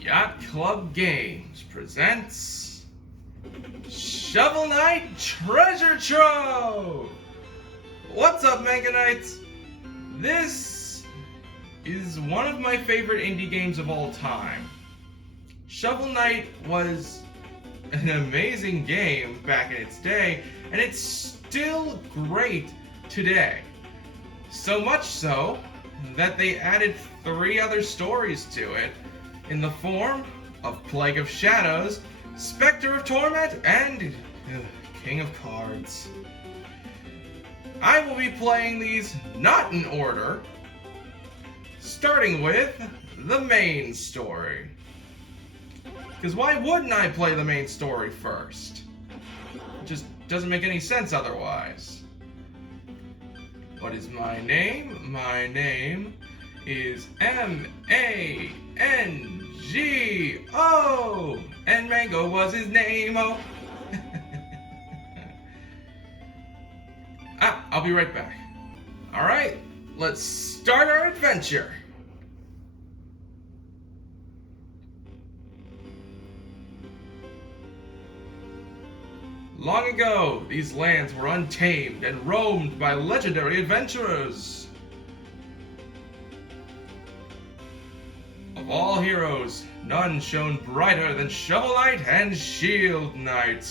Yacht Club Games presents Shovel Knight Treasure Trove! What's up, Manga Knights? This is one of my favorite indie games of all time. Shovel Knight was an amazing game back in its day, and it's still great today. So much so that they added 3 other stories to it in the form of Plague of Shadows, Spectre of Torment, and King of Cards. I will be playing these not in order, starting with the main story. Because why wouldn't I play the main story first? It just doesn't make any sense otherwise. What is my name? My name is M-A-N-G-O! And Mango was his name, oh! I'll be right back. Alright, let's start our adventure! Long ago, these lands were untamed and roamed by legendary adventurers. Of all heroes, none shone brighter than Shovel Knight and Shield Knight.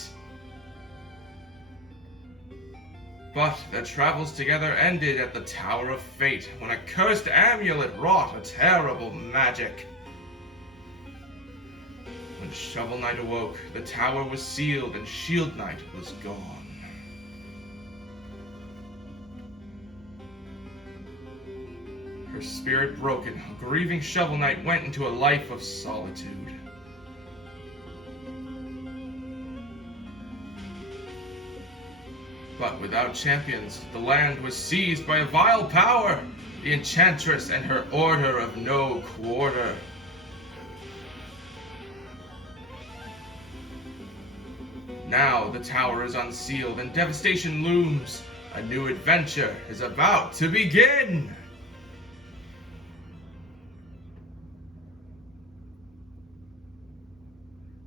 But their travels together ended at the Tower of Fate when a cursed amulet wrought a terrible magic. When Shovel Knight awoke, the tower was sealed and Shield Knight was gone. Her spirit broken, a grieving Shovel Knight went into a life of solitude. But without champions, the land was seized by a vile power, the Enchantress and her Order of No Quarter. Now the tower is unsealed and devastation looms. A new adventure is about to begin!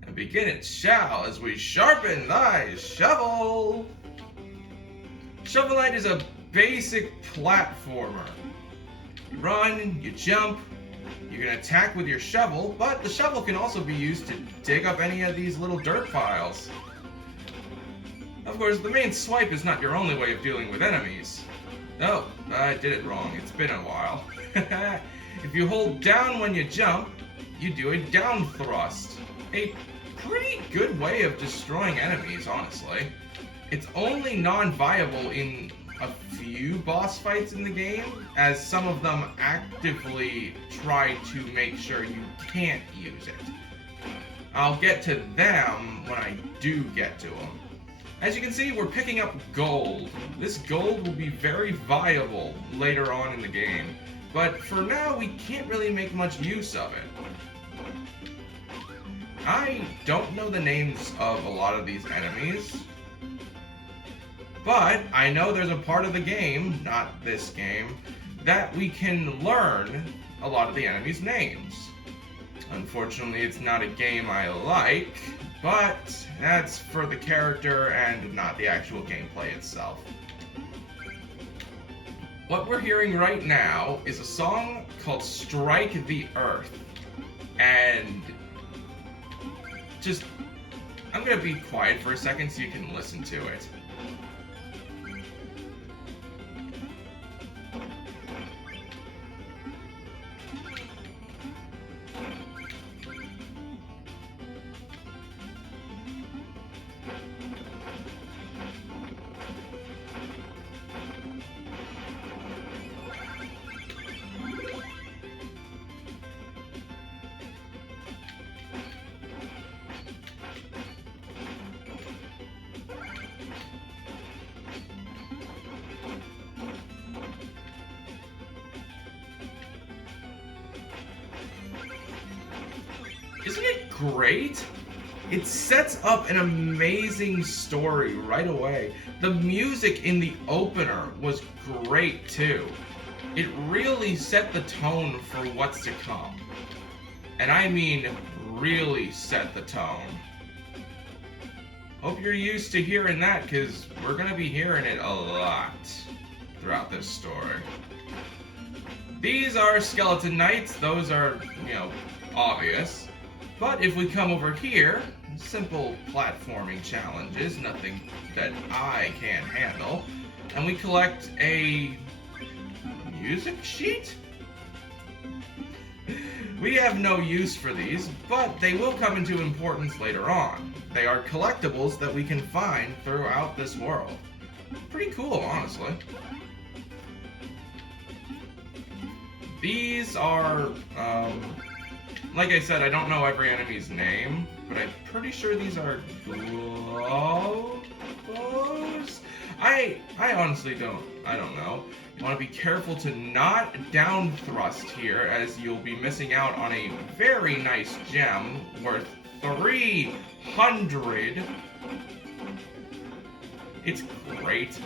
And begin it shall as we sharpen thy shovel! Shovel Knight is a basic platformer. You run, you jump, you can attack with your shovel, but the shovel can also be used to dig up any of these little dirt piles. Of course, the main swipe is not your only way of dealing with enemies. Oh, I did it wrong. It's been a while. If you hold down when you jump, you do a down thrust. A pretty good way of destroying enemies, honestly. It's only non-viable in a few boss fights in the game, as some of them actively try to make sure you can't use it. I'll get to them when I do get to them. As you can see, we're picking up gold. This gold will be very viable later on in the game, but for now we can't really make much use of it. I don't know the names of a lot of these enemies, but I know there's a part of the game, not this game, that we can learn a lot of the enemies' names. Unfortunately, it's not a game I like, but that's for the character and not the actual gameplay itself. What we're hearing right now is a song called Strike the Earth. And I'm gonna be quiet for a second so you can listen to it. Isn't it great? It sets up an amazing story right away. The music in the opener was great too. It really set the tone for what's to come. And I mean really set the tone. Hope you're used to hearing that, because we're going to be hearing it a lot throughout this story. These are skeleton knights. Those are, obvious. But if we come over here, simple platforming challenges, nothing that I can't handle, and we collect a music sheet? We have no use for these, but they will come into importance later on. They are collectibles that we can find throughout this world. Pretty cool, honestly. These are, like I said, I don't know every enemy's name, but I'm pretty sure these are globos? I honestly I don't know. You want to be careful to not down thrust here, as you'll be missing out on a very nice gem worth 300. It's great.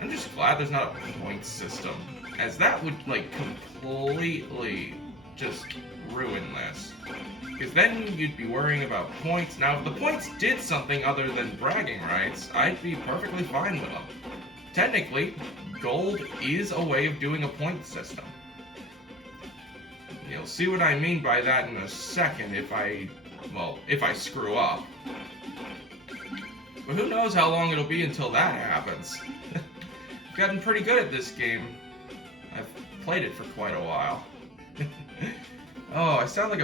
I'm just glad there's not a point system, as that would, completely just ruin this. Because then you'd be worrying about points. Now, if the points did something other than bragging rights, I'd be perfectly fine with them. Technically, gold is a way of doing a point system. You'll see what I mean by that in a second if I screw up. But who knows how long it'll be until that happens. I've gotten pretty good at this game. I've played it for quite a while. Oh, I sound like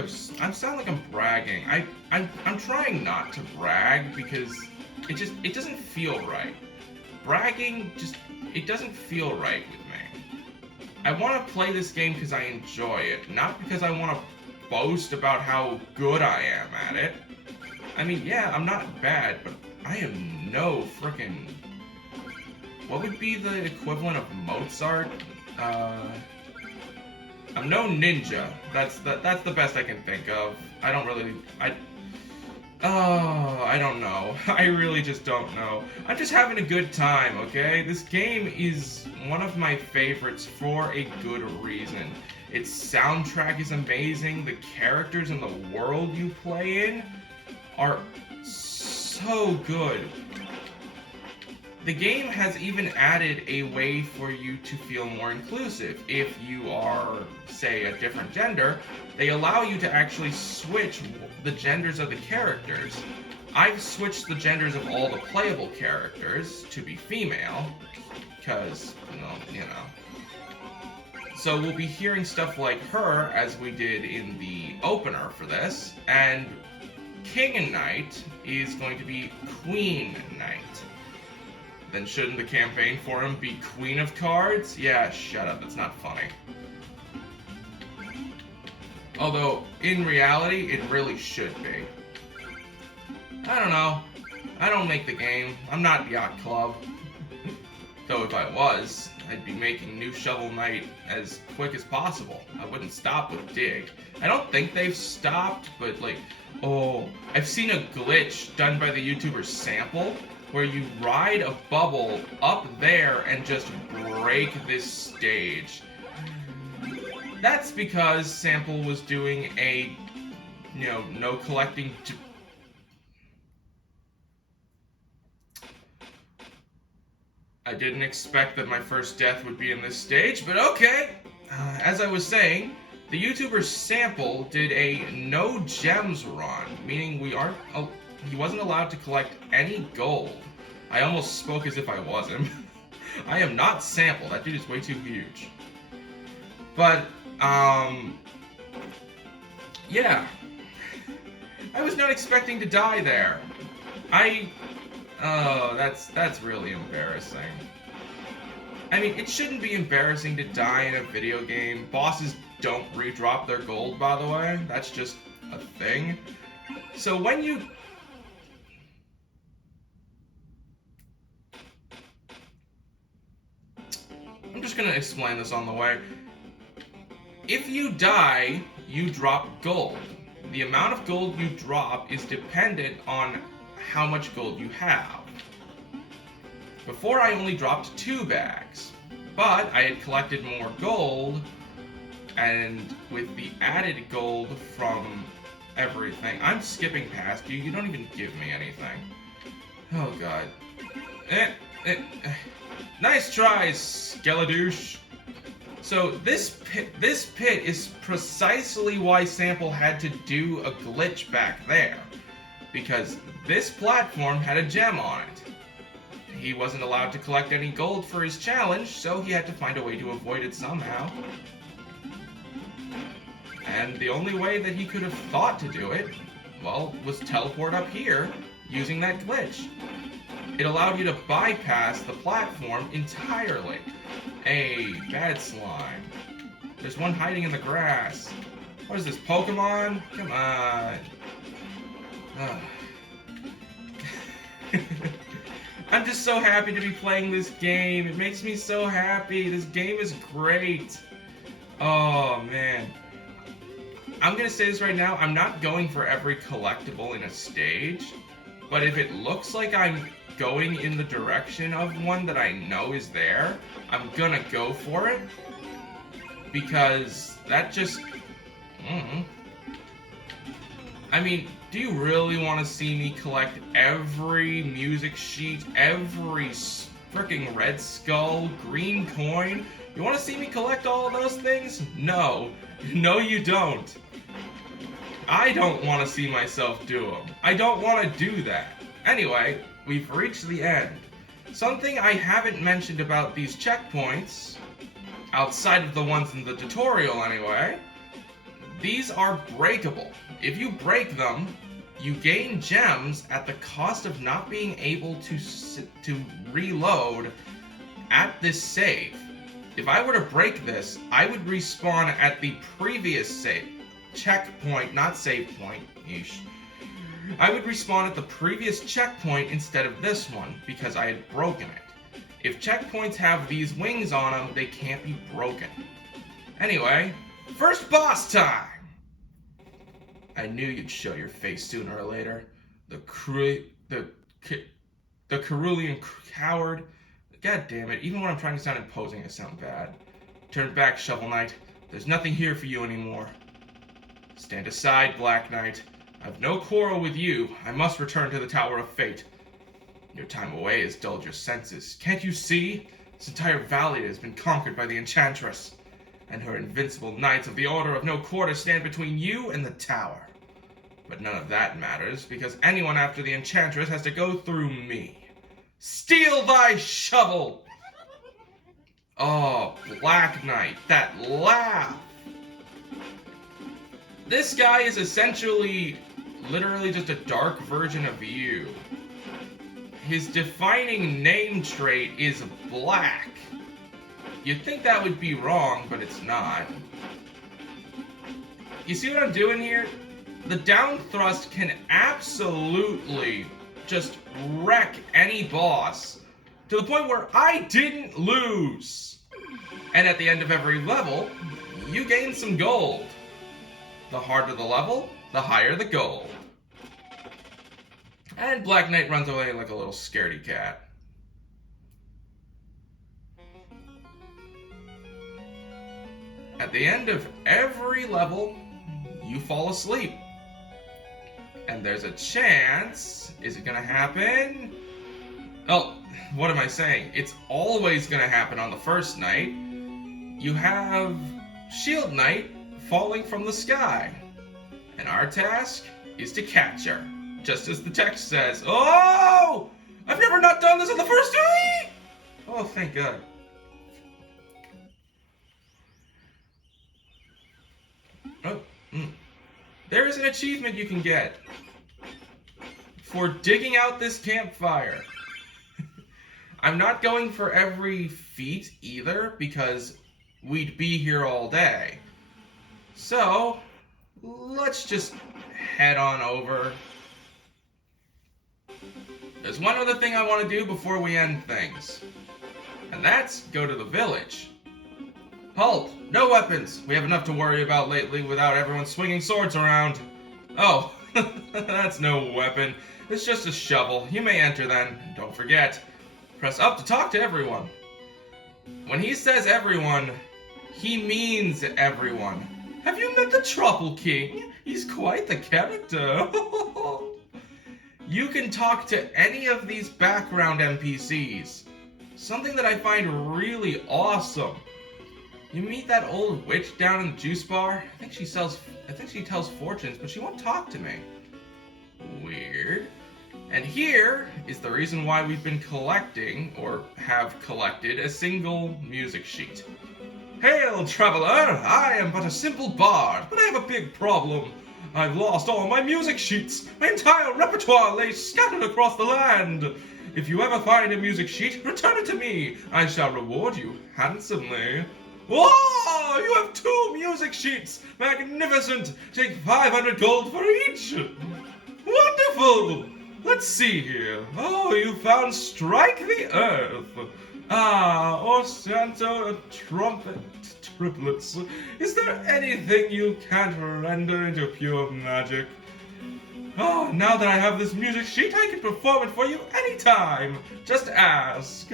I'm bragging. I'm trying not to brag because it doesn't feel right. Bragging it doesn't feel right with me. I want to play this game because I enjoy it, not because I want to boast about how good I am at it. I mean, yeah, I'm not bad, but I am no frickin'... What would be the equivalent of Mozart? I'm no ninja. That's the best I can think of. I don't know. I really just don't know. I'm just having a good time, okay? This game is one of my favorites for a good reason. Its soundtrack is amazing. The characters and the world you play in are so good. The game has even added a way for you to feel more inclusive. If you are, say, a different gender, they allow you to actually switch the genders of the characters. I've switched the genders of all the playable characters to be female, because, So we'll be hearing stuff like her, as we did in the opener for this, and King Knight is going to be Queen Knight. Then shouldn't the campaign for him be Queen of Cards? Yeah, shut up, that's not funny. Although, in reality, it really should be. I don't know. I don't make the game. I'm not Yacht Club. Though if I was, I'd be making new Shovel Knight as quick as possible. I wouldn't stop with Dig. I don't think they've stopped, but I've seen a glitch done by the YouTuber Sample, where you ride a bubble up there and just break this stage. That's because Sample was doing a, no collecting... I didn't expect that my first death would be in this stage, but okay! As I was saying, the YouTuber Sample did a no gems run, meaning he wasn't allowed to collect any gold. I almost spoke as if I was him. I am not Sample, that dude is way too huge. But, yeah. I was not expecting to die there. That's really embarrassing. I mean, it shouldn't be embarrassing to die in a video game. Bosses don't redrop their gold, by the way. That's just a thing. So when you... I'm just gonna explain this on the way. If you die, you drop gold. The amount of gold you drop is dependent on how much gold you have. Before, I only dropped 2 bags, but I had collected more gold, and with the added gold from everything. I'm skipping past you. You don't even give me anything. Oh, God. Nice try, Skeledouche. So this pit is precisely why Sample had to do a glitch back there. Because this platform had a gem on it. He wasn't allowed to collect any gold for his challenge, so he had to find a way to avoid it somehow. And the only way that he could have thought to do it, well, was teleport up here using that glitch. It allowed you to bypass the platform entirely. Hey, bad slime. There's one hiding in the grass. What is this, Pokemon? Come on. I'm just so happy to be playing this game. It makes me so happy. This game is great. Oh, man. I'm gonna say this right now. I'm not going for every collectible in a stage. But if it looks like I'm going in the direction of one that I know is there, I'm gonna go for it. Because that just... I mean, do you really want to see me collect every music sheet, every freaking red skull, green coin? You want to see me collect all of those things? No. No, you don't. I don't want to see myself do them. I don't want to do that. Anyway, we've reached the end. Something I haven't mentioned about these checkpoints, outside of the ones in the tutorial anyway, these are breakable. If you break them, you gain gems at the cost of not being able to reload at this save. If I were to break this, I would respawn at the previous save. Checkpoint, not save point. Yeesh. I would respawn at the previous checkpoint instead of this one, because I had broken it. If checkpoints have these wings on them, they can't be broken. Anyway, first boss time! I knew you'd show your face sooner or later. The Cerulean coward. God damn it, even when I'm trying to sound imposing, I sound bad. Turn back, Shovel Knight. There's nothing here for you anymore. Stand aside, Black Knight. I've no quarrel with you. I must return to the Tower of Fate. Your time away has dulled your senses. Can't you see? This entire valley has been conquered by the Enchantress, and her invincible knights of the Order of No Quarter stand between you and the tower. But none of that matters, because anyone after the Enchantress has to go through me. Steal thy shovel! Oh, Black Knight, that laugh! This guy is essentially, literally just a dark version of you. His defining name trait is black. You'd think that would be wrong, but it's not. You see what I'm doing here? The down thrust can absolutely just wreck any boss, to the point where I didn't lose. And at the end of every level, you gain some gold. The harder the level, the higher the gold. And Black Knight runs away like a little scaredy cat. At the end of every level, you fall asleep. And there's a chance... Is it gonna happen? Oh, what am I saying? It's always gonna happen on the first night. You have Shield Knight falling from the sky. And our task is to catch her. Just as the text says. Oh! I've never not done this on the first night! Oh, thank God. Oh, There is an achievement you can get for digging out this campfire. I'm not going for every feat either, because we'd be here all day. So, let's just head on over. There's one other thing I want to do before we end things, and that's go to the village. Halt! No weapons! We have enough to worry about lately without everyone swinging swords around. Oh, that's no weapon. It's just a shovel. You may enter then. Don't forget, press up to talk to everyone. When he says everyone, he means everyone. Have you met the Trouble King? He's quite the character. You can talk to any of these background NPCs. Something that I find really awesome. You meet that old witch down in the juice bar. I think she tells fortunes, but she won't talk to me. Weird. And here is the reason why we've been collecting, or have collected, a single music sheet. Hail, traveler! I am but a simple bard, but I have a big problem. I've lost all my music sheets. My entire repertoire lays scattered across the land. If you ever find a music sheet, return it to me. I shall reward you handsomely. Whoa! You have 2 music sheets! Magnificent! Take 500 gold for each! Wonderful! Let's see here. Oh, you found Strike the Earth. Ah, or Santo Trumpet Triplets. Is there anything you can't render into pure magic? Oh, now that I have this music sheet, I can perform it for you anytime. Just ask.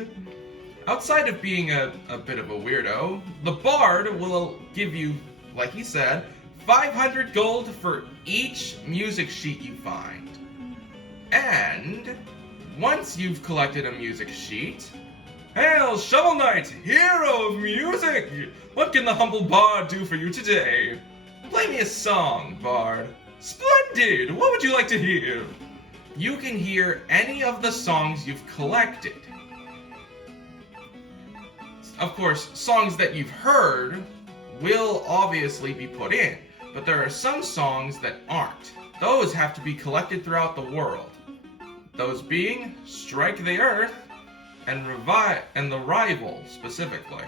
Outside of being a bit of a weirdo, the bard will give you, like he said, 500 gold for each music sheet you find. And once you've collected a music sheet, hail, Shovel Knight, hero of music! What can the humble bard do for you today? Play me a song, bard. Splendid! What would you like to hear? You can hear any of the songs you've collected. Of course, songs that you've heard will obviously be put in, but there are some songs that aren't. Those have to be collected throughout the world. Those being Strike the Earth and the Rival specifically.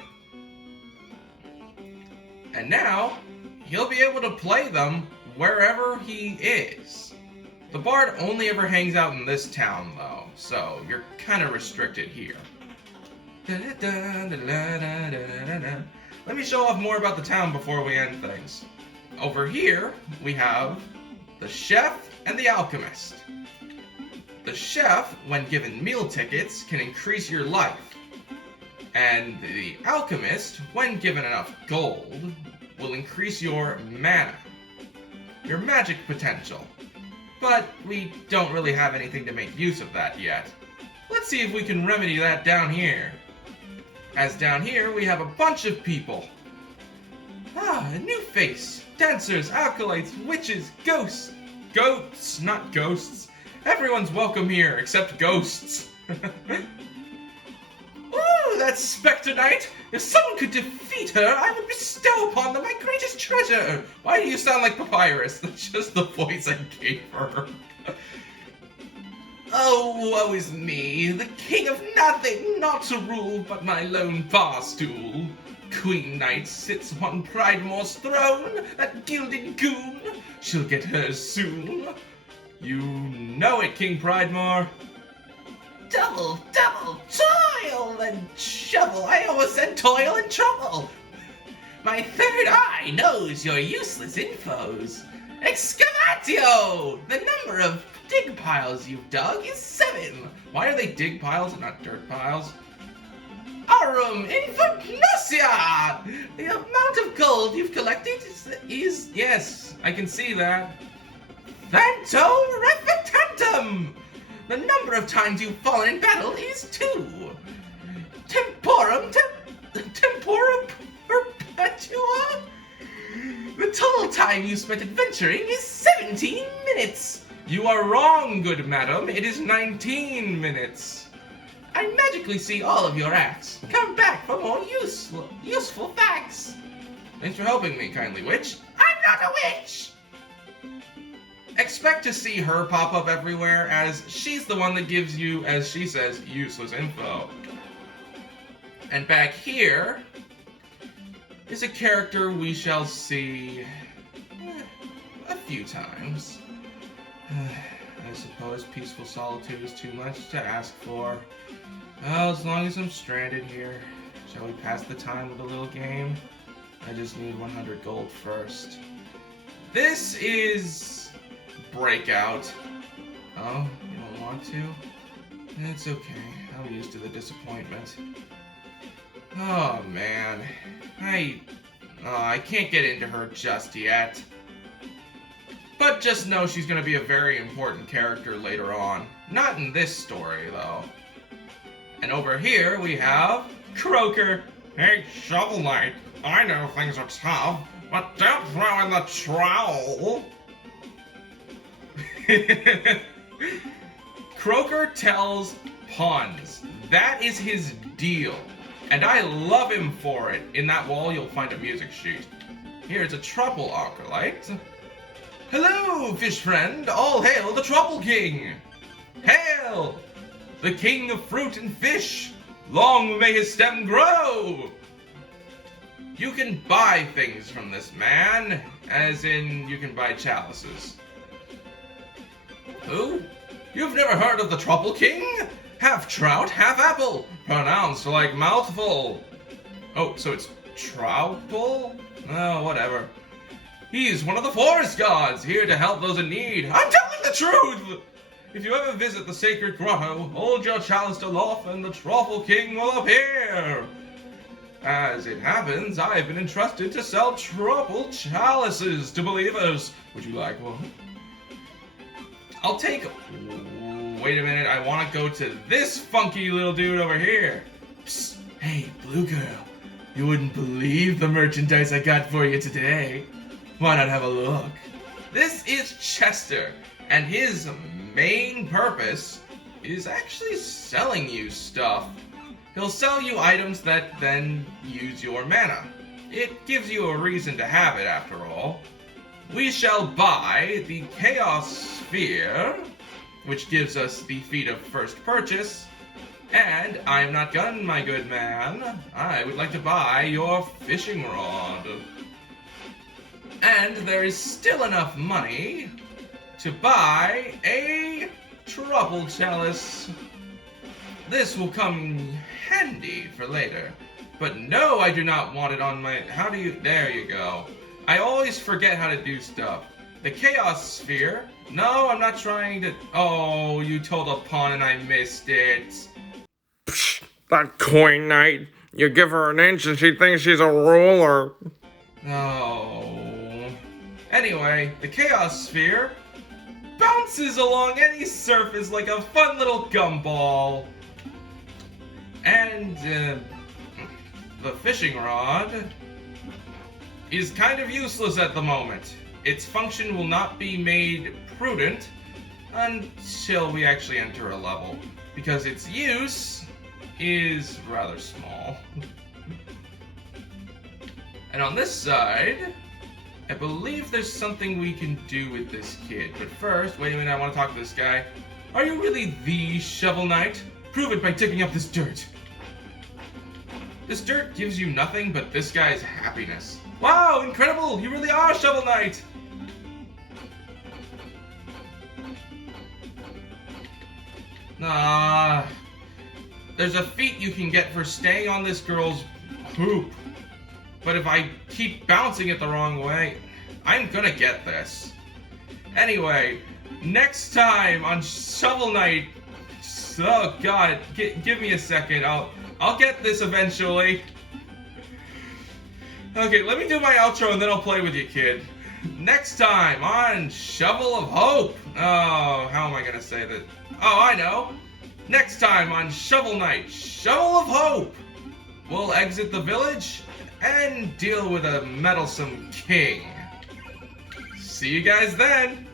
And now, he'll be able to play them wherever he is. The bard only ever hangs out in this town though, so you're kind of restricted here. Let me show off more about the town before we end things. Over here, we have the chef and the alchemist. The chef, when given meal tickets, can increase your life. And the alchemist, when given enough gold, will increase your mana, your magic potential. But we don't really have anything to make use of that yet. Let's see if we can remedy that down here. As down here, we have a bunch of people. Ah, a new face. Dancers, acolytes, witches, ghosts. Goats, not ghosts. Everyone's welcome here, except ghosts. Ooh, that Spectre Knight! If someone could defeat her, I would bestow upon them my greatest treasure! Why do you sound like Papyrus? That's just the voice I gave her. Oh, woe is me, the king of nothing, not to rule but my lone bar stool. Queen Knight sits upon Pridemoor's throne, that gilded goon. She'll get hers soon. You know it, King Pridemoor. Double, toil and trouble. I almost said toil and trouble. My third eye knows your useless infos. Excavatio! The number of dig piles you've dug is 7. Why are they dig piles and not dirt piles? Aurum Infognosia! The amount of gold you've collected is yes, I can see that. Thanto Refitantum! The number of times you've fallen in battle is 2. Temporum Perpetua? The total time you spent adventuring is 17 minutes. You are wrong, good madam. It is 19 minutes. I magically see all of your acts. Come back for more useful facts. Thanks for helping me, kindly witch. I'm not a witch! Expect to see her pop up everywhere, as she's the one that gives you, as she says, useless info. And back here is a character we shall see a few times. I suppose peaceful solitude is too much to ask for. Well, as long as I'm stranded here, shall we pass the time with a little game? I just need 100 gold first. This is Breakout. Oh, you don't want to? It's okay. I'm used to the disappointment. Oh, man. I can't get into her just yet. But just know she's going to be a very important character later on. Not in this story, though. And over here we have Croaker. Hey, Shovel Knight, I know things are tough, but don't throw in the trowel. Croaker tells puns. That is his deal. And I love him for it. In that wall you'll find a music sheet. Here's a Trouble Acolyte. Hello, fish friend. All hail the Trouble King. Hail! The king of fruit and fish. Long may his stem grow. You can buy things from this man. As in, you can buy chalices. Who? You've never heard of the Trouble King? Half trout, half apple. Pronounced like mouthful. Oh, so it's Trouble? Oh, whatever. He's one of the forest gods, here to help those in need. I'm telling the truth! If you ever visit the sacred grotto, hold your chalice aloft and the Trouble King will appear. As it happens, I've been entrusted to sell trouble chalices to believers. Would you like one? I'll take... Wait a minute, I want to go to this funky little dude over here. Psst, hey, blue girl. You wouldn't believe the merchandise I got for you today. Why not have a look? This is Chester, and his main purpose is actually selling you stuff. He'll sell you items that then use your mana. It gives you a reason to have it, after all. We shall buy the Chaos Sphere, which gives us the feat of first purchase. And I'm not done, my good man. I would like to buy your fishing rod. And there is still enough money to buy a Trouble Chalice. This will come handy for later. But no, I do not want it on my... How do you... There you go. I always forget how to do stuff. The Chaos Sphere. No, I'm not trying to... Oh, you told a pun and I missed it. Psh, that Queen Knight. You give her an inch and she thinks she's a ruler. Oh. Anyway, the Chaos Sphere bounces along any surface like a fun little gumball. And the fishing rod is kind of useless at the moment. Its function will not be made prudent until we actually enter a level, because its use is rather small. And on this side, I believe there's something we can do with this kid. But first, wait a minute, I want to talk to this guy. Are you really the Shovel Knight? Prove it by digging up this dirt. This dirt gives you nothing but this guy's happiness. Wow, incredible! You really are Shovel Knight! There's a feat you can get for staying on this girl's hoop. But if I keep bouncing it the wrong way, I'm gonna get this. Anyway, next time on Shovel Knight... Oh god, give me a second. I'll get this eventually. Okay, let me do my outro and then I'll play with you, kid. Next time on Shovel of Hope. Oh, how am I gonna say that? Oh, I know. Next time on Shovel Knight, Shovel of Hope. We'll exit the village and deal with a meddlesome king. See you guys then.